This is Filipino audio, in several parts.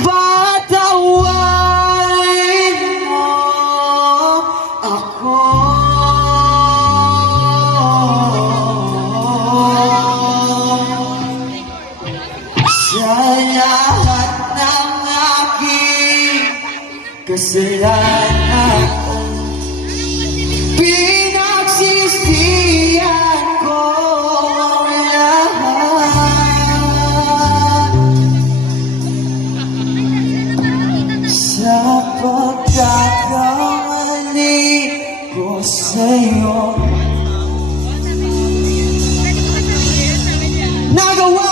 Patawarin mo ako. Sa lahat ng aking kasalanan, pinagsisihan ko ang lahat. Sa pagkakamali ko sa'yo, nagawa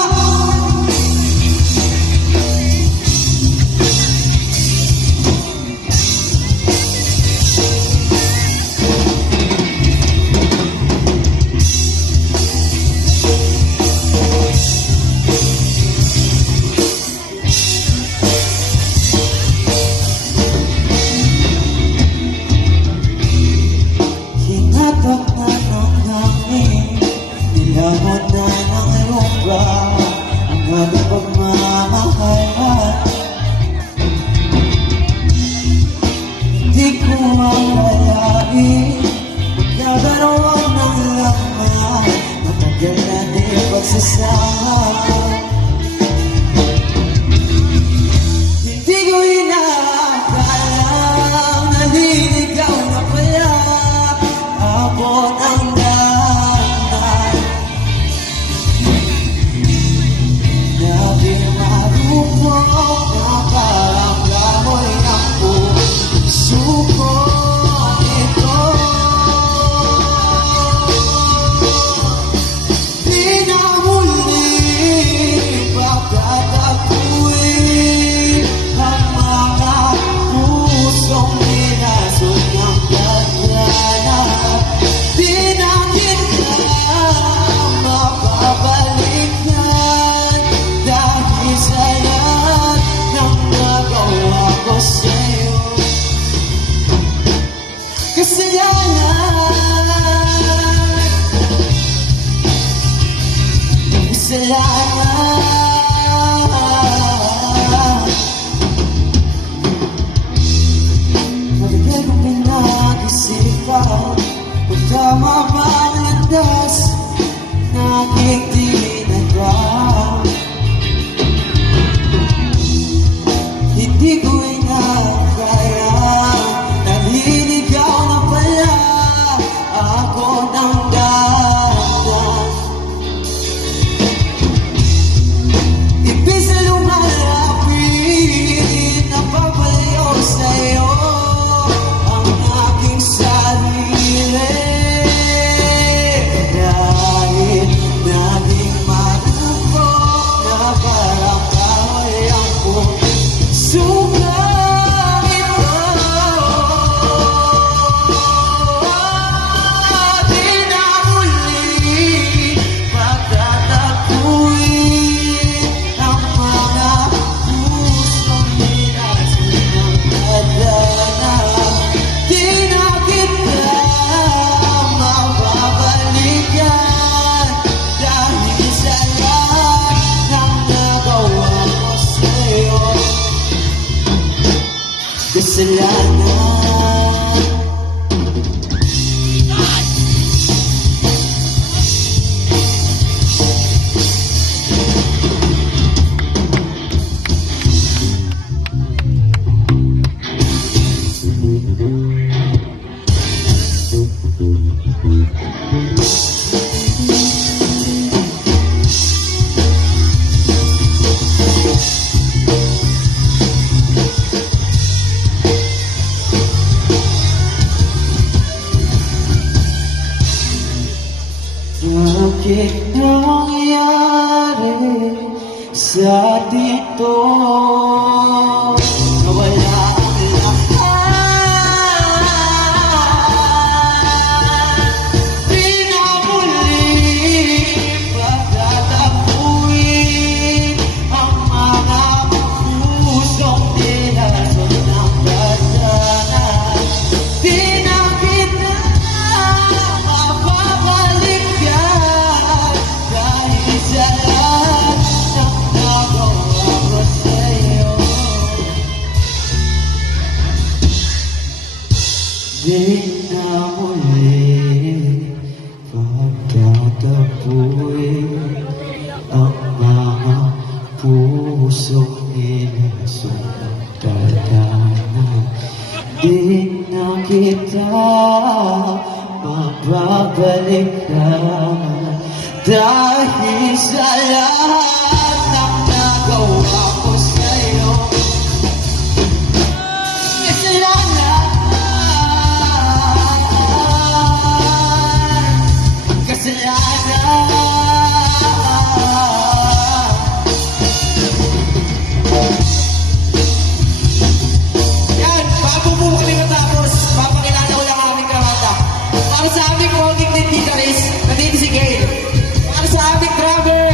nilamot na ng lupa ang aming pagmamahal. Hindi ko akalain magkakaroon ng laman, matagal na din pagsasama. Hindi ko inakalang naliligaw na pala abot ang Matagal kong pinag-isipan kung tama ba ang landas na aking dinadaan. Hindi ko inakaya, naliligaw na pala ako ng dahan. Ibig na lumalapit, napapalayo sa'yo ang aking sarili. Dahil naging matupok na parang kahoy ang puso ko. Kasalanan. Bakit nangyari sa dito? Nawala ang lahat, pinamuli, pagtatapuin ang mga pusong nilason ng kasana. Di na kita mapapalikan dahil sa lahat ng nagawa ko sa'yo. Di na muli pagkatapoy ang mga pusong inasumtadana. Di na kita mababalikan dahil sa lahat ng nagawa ko sa'yo. Yan, bago po kami matapos, papakilala ko lang ang aming kamata. Para sa aming cognitive guitarist, nandito si Gail. Para sa aming drummer,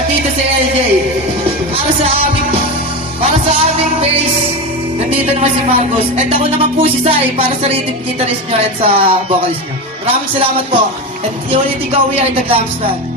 nandito si LJ. Para sa aming bass, nandito naman si Marcos. At ako naman po si Sai, para sa rhythm guitarist nyo at sa vocalist nyo. Maraming salamat po. At ulitin ko, we are the Glamstar.